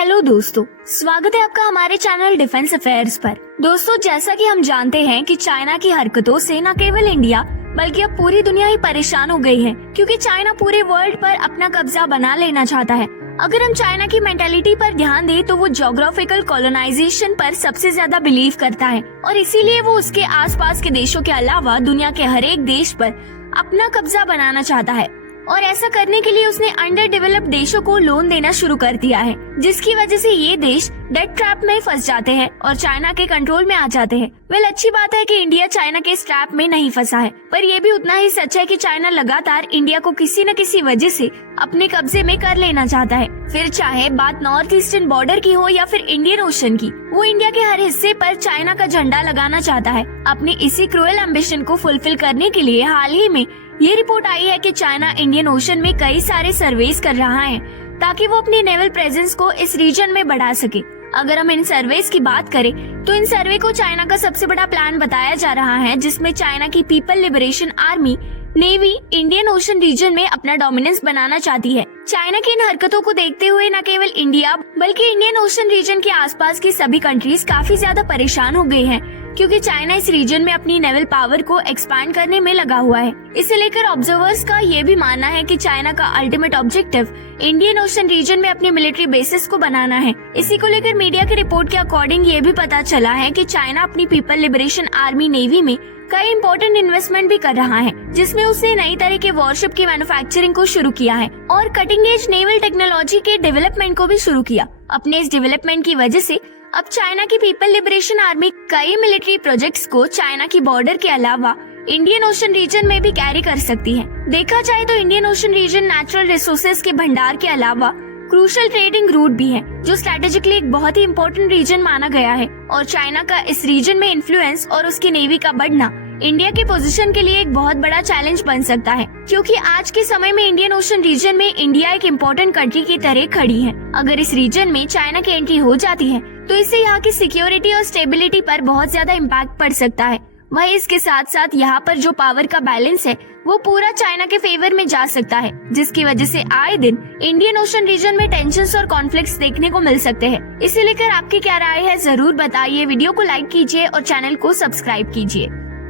Hello दोस्तों, स्वागत है आपका हमारे चैनल डिफेंस अफेयर्स पर। दोस्तों, जैसा कि हम जानते हैं कि चाइना की हरकतों से न केवल इंडिया बल्कि अब पूरी दुनिया ही परेशान हो गई है, क्योंकि चाइना पूरे वर्ल्ड पर अपना कब्जा बना लेना चाहता है। अगर हम चाइना की मेंटालिटी पर ध्यान दें तो वो ज्योग्राफिकल कॉलोनाइजेशन पर सबसे ज्यादा बिलीव करता है और इसीलिए वो उसके आसपास के देशों के अलावा दुनिया के हर एक देश पर अपना कब्जा बनाना चाहता है। और ऐसा करने के लिए उसने अंडर डेवलप्ड देशों को लोन देना शुरू कर दिया है, जिसकी वजह से ये देश डेट ट्रैप में फंस जाते हैं और चाइना के कंट्रोल में आ जाते हैं। वेल, अच्छी बात है कि इंडिया चाइना के इस ट्रैप में नहीं फंसा है, पर यह भी उतना ही सच है कि चाइना लगातार इंडिया को किसी न किसी वजह से अपने कब्जे में कर लेना चाहता है। फिर चाहे बात नॉर्थ ईस्टर्न बॉर्डर की हो या फिर इंडियन ओशन की, वो इंडिया के हर हिस्से पर चाइना का झंडा लगाना चाहता है। अपनी इसी क्रूएल एम्बिशन को फुलफिल करने के लिए हाल ही में ये रिपोर्ट आई है कि चाइना इंडियन ओशन में कई सारे सर्वेस कर रहा है ताकि वो अपनी नेवल प्रेजेंस को इस रीजन में बढ़ा सके। अगर हम इन सर्वेस की बात करें तो इन सर्वे को चाइना का सबसे बड़ा प्लान बताया जा रहा है, जिसमें चाइना की People Liberation Army Navy Indian Ocean region में अपना डोमिनेंस बनाना चाहती है। चाइना की इन हरकतों को देखते हुए न केवल इंडिया बल्कि इंडियन ओशन रीजन के आसपास की सभी कंट्रीज काफी ज्यादा परेशान हो गए हैं, क्योंकि चाइना इस रीजन में अपनी नेवल पावर को एक्सपैंड करने में लगा हुआ है। इसे लेकर ऑब्जर्वर्स का ये भी मानना है कि चाइना का ultimate objective Indian Ocean region में अपनी मिलिट्री बेसिस को बनाना है। इसी को लेकर मीडिया की रिपोर्ट के अकॉर्डिंग ये भी पता चला है कि चाइना अपनी पीपल लिबरेशन आर्मी नेवी में कई इंपॉर्टेंट इन्वेस्टमेंट भी कर रहा है, जिसमें उसने नई तरह के वॉरशिप की मैन्युफैक्चरिंग को शुरू किया है और कटिंग एज नेवल टेक्नोलॉजी के डेवलपमेंट को भी शुरू किया। अपने इस डेवलपमेंट की वजह से अब चाइना की पीपल लिबरेशन आर्मी कई मिलिट्री प्रोजेक्ट्स को चाइना की बॉर्डर के अलावा इंडियन ओशन रीजन में भी कैरी कर सकती है। देखा जाए तो Indian Ocean region natural resources के भंडार के अलावा क्रूशियल ट्रेडिंग रूट भी है, जो स्ट्रेटेजिकली एक बहुत ही इम्पोर्टेंट रीजन माना गया है। और चाइना का इस रीजन में इन्फ्लुएंस और उसकी नेवी का बढ़ना इंडिया की पोजीशन के लिए एक बहुत बड़ा चैलेंज बन सकता है, क्योंकि आज के समय में इंडियन ओशन रीजन में इंडिया एक इम्पोर्टेंट कंट्री की तरह खड़ी है। अगर इस रीजन में चाइना की एंट्री हो जाती है तो इससे यहाँ की सिक्योरिटी और स्टेबिलिटी पर बहुत ज्यादा इम्पैक्ट पड़ सकता है। वहीं इसके साथ साथ यहाँ पर जो पावर का बैलेंस है वो पूरा चाइना के फेवर में जा सकता है, जिसकी वजह से आए दिन इंडियन ओशन रीजन में टेंशन्स और कॉन्फ्लिक्ट्स देखने को मिल सकते हैं। इसे लेकर आपकी क्या राय है, जरूर बताइए। वीडियो को लाइक कीजिए और चैनल को सब्सक्राइब कीजिए।